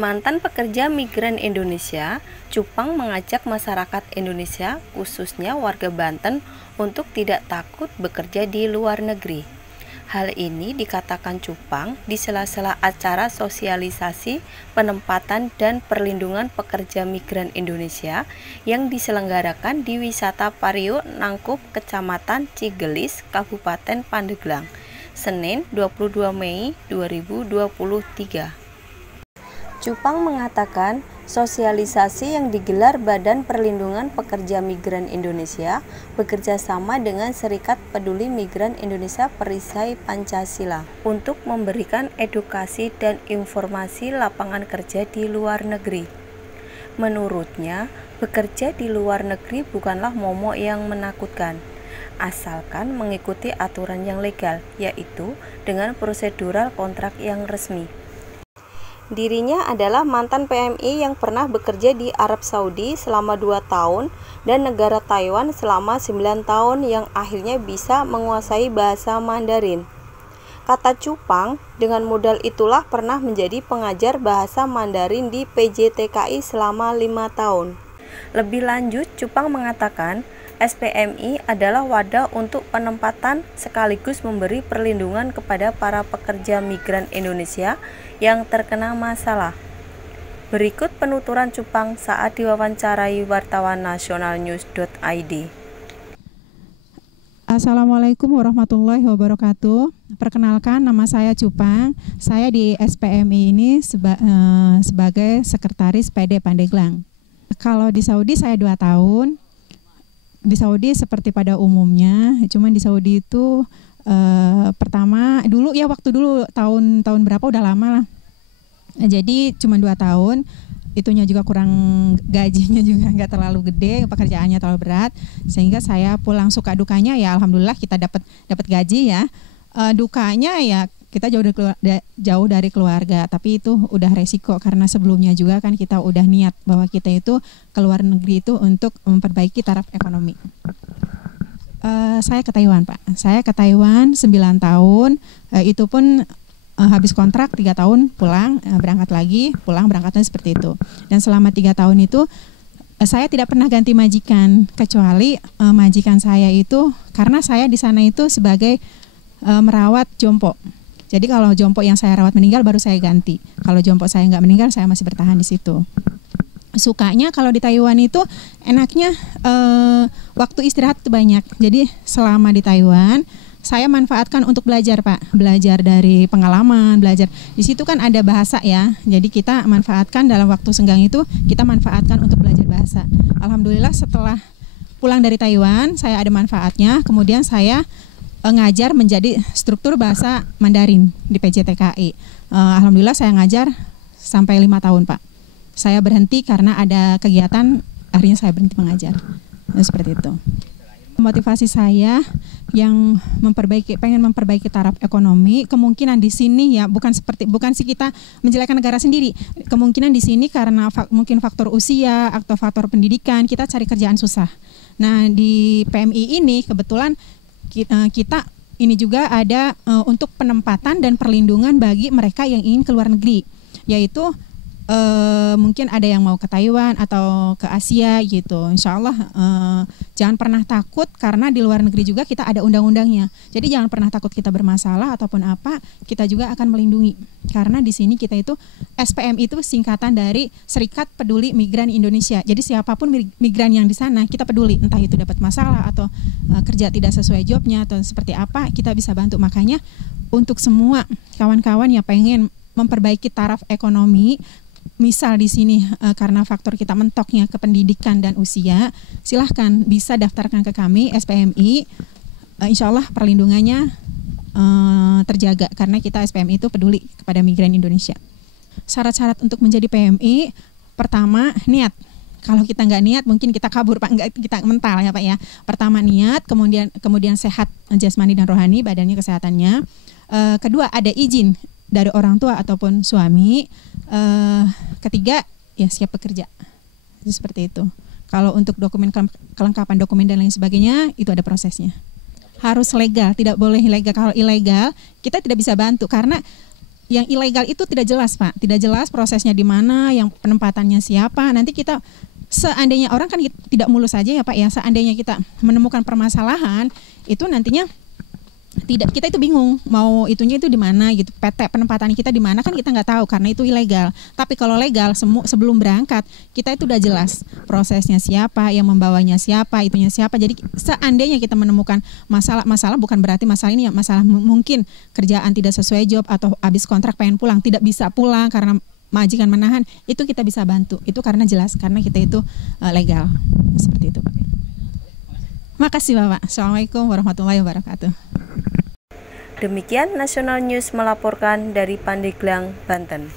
Mantan pekerja migran Indonesia, Cupang mengajak masyarakat Indonesia, khususnya warga Banten, untuk tidak takut bekerja di luar negeri. Hal ini dikatakan Cupang di sela-sela acara sosialisasi penempatan dan perlindungan pekerja migran Indonesia yang diselenggarakan di Wisata Vario Nangkup, Kecamatan Cigelis, Kabupaten Pandeglang, Senin 22 Mei 2023. Cupang mengatakan sosialisasi yang digelar Badan Perlindungan Pekerja Migran Indonesia bekerja sama dengan Serikat Peduli Migran Indonesia Perisai Pancasila untuk memberikan edukasi dan informasi lapangan kerja di luar negeri. Menurutnya, bekerja di luar negeri bukanlah momok yang menakutkan, asalkan mengikuti aturan yang legal, yaitu dengan prosedural kontrak yang resmi. Dirinya adalah mantan PMI yang pernah bekerja di Arab Saudi selama 2 tahun dan negara Taiwan selama 9 tahun yang akhirnya bisa menguasai bahasa Mandarin. Kata Cupang, dengan modal itulah pernah menjadi pengajar bahasa Mandarin di PJTKI selama 5 tahun. Lebih lanjut, Cupang mengatakan, SPMI adalah wadah untuk penempatan sekaligus memberi perlindungan kepada para pekerja migran Indonesia yang terkena masalah. Berikut penuturan Cupang saat diwawancarai wartawan nasionalnews.id. Assalamualaikum warahmatullahi wabarakatuh. Perkenalkan, nama saya Cupang. Saya di SPMI ini sebagai sekretaris PD Pandeglang. Kalau di Saudi saya 2 tahun. Di Saudi seperti pada umumnya, cuman di Saudi itu pertama dulu ya, waktu dulu tahun berapa udah lama lah. Jadi cuma 2 tahun, itunya juga kurang, gajinya juga nggak terlalu gede, pekerjaannya terlalu berat, sehingga saya pulang suka dukanya ya alhamdulillah kita dapat gaji ya. Dukanya ya kita jauh dari keluarga, tapi itu udah resiko karena sebelumnya juga kan kita udah niat bahwa kita itu keluar negeri itu untuk memperbaiki taraf ekonomi. Saya ke Taiwan, Pak. Saya ke Taiwan 9 tahun, itu pun habis kontrak 3 tahun pulang, berangkat lagi, pulang berangkatnya seperti itu. Dan selama 3 tahun itu saya tidak pernah ganti majikan, kecuali majikan saya itu karena saya di sana itu sebagai merawat jompo. Jadi kalau jompo yang saya rawat meninggal baru saya ganti. Kalau jompo saya nggak meninggal saya masih bertahan di situ. Sukanya kalau di Taiwan itu enaknya waktu istirahat itu banyak. Jadi selama di Taiwan saya manfaatkan untuk belajar, Pak. Belajar dari pengalaman, belajar. Di situ kan ada bahasa ya. Jadi kita manfaatkan dalam waktu senggang itu, kita manfaatkan untuk belajar bahasa. Alhamdulillah setelah pulang dari Taiwan saya ada manfaatnya. Kemudian saya ngajar menjadi struktur bahasa Mandarin di PJTKI. Alhamdulillah saya ngajar sampai 5 tahun, Pak. Saya berhenti karena ada kegiatan, akhirnya saya berhenti mengajar. Seperti itu. Motivasi saya yang pengen memperbaiki taraf ekonomi, kemungkinan di sini ya bukan sih kita menjelekkan negara sendiri. Kemungkinan di sini karena mungkin faktor usia atau faktor pendidikan, kita cari kerjaan susah. Nah, di PMI ini kebetulan kita ini juga ada untuk penempatan dan perlindungan bagi mereka yang ingin ke luar negeri, yaitu mungkin ada yang mau ke Taiwan atau ke Asia gitu. Insya Allah jangan pernah takut karena di luar negeri juga kita ada undang-undangnya. Jadi jangan pernah takut kita bermasalah ataupun apa, kita juga akan melindungi. Karena di sini kita itu SPM itu singkatan dari Serikat Peduli Migran Indonesia. Jadi siapapun migran yang di sana kita peduli, entah itu dapat masalah atau kerja tidak sesuai jobnya atau seperti apa, kita bisa bantu. Makanya untuk semua kawan-kawan yang pengen memperbaiki taraf ekonomi, misal di sini karena faktor kita mentoknya ke pendidikan dan usia, silahkan bisa daftarkan ke kami SPMI. Insya Allah perlindungannya terjaga karena kita SPMI itu peduli kepada migran Indonesia. Syarat-syarat untuk menjadi PMI, pertama niat. Kalau kita nggak niat mungkin kita kabur, Pak, nggak, kita mental ya, Pak ya. Pertama niat, kemudian sehat jasmani dan rohani, badannya, kesehatannya. Kedua ada izin dari orang tua ataupun suami. Ketiga ya siap bekerja. Seperti itu. Kalau untuk dokumen, kelengkapan dokumen dan lain sebagainya itu ada prosesnya. Harus legal, tidak boleh ilegal. Kalau ilegal kita tidak bisa bantu karena yang ilegal itu tidak jelas, Pak. Tidak jelas prosesnya di mana, yang penempatannya siapa. Nanti kita seandainya orang kan tidak mulus saja ya Pak ya. Seandainya kita menemukan permasalahan, itu nantinya tidak, kita itu bingung mau itunya itu di mana gitu, PT penempatan kita di mana kan kita nggak tahu karena itu ilegal. Tapi kalau legal sebelum berangkat kita itu udah jelas prosesnya siapa, yang membawanya siapa, itunya siapa. Jadi seandainya kita menemukan masalah bukan berarti masalah ini ya masalah mungkin kerjaan tidak sesuai job atau habis kontrak pengen pulang tidak bisa pulang karena majikan menahan, itu kita bisa bantu. Itu karena jelas karena kita itu legal. Seperti itu Pak. Makasih Bapak. Assalamualaikum warahmatullahi wabarakatuh. Demikian National News melaporkan dari Pandeglang, Banten.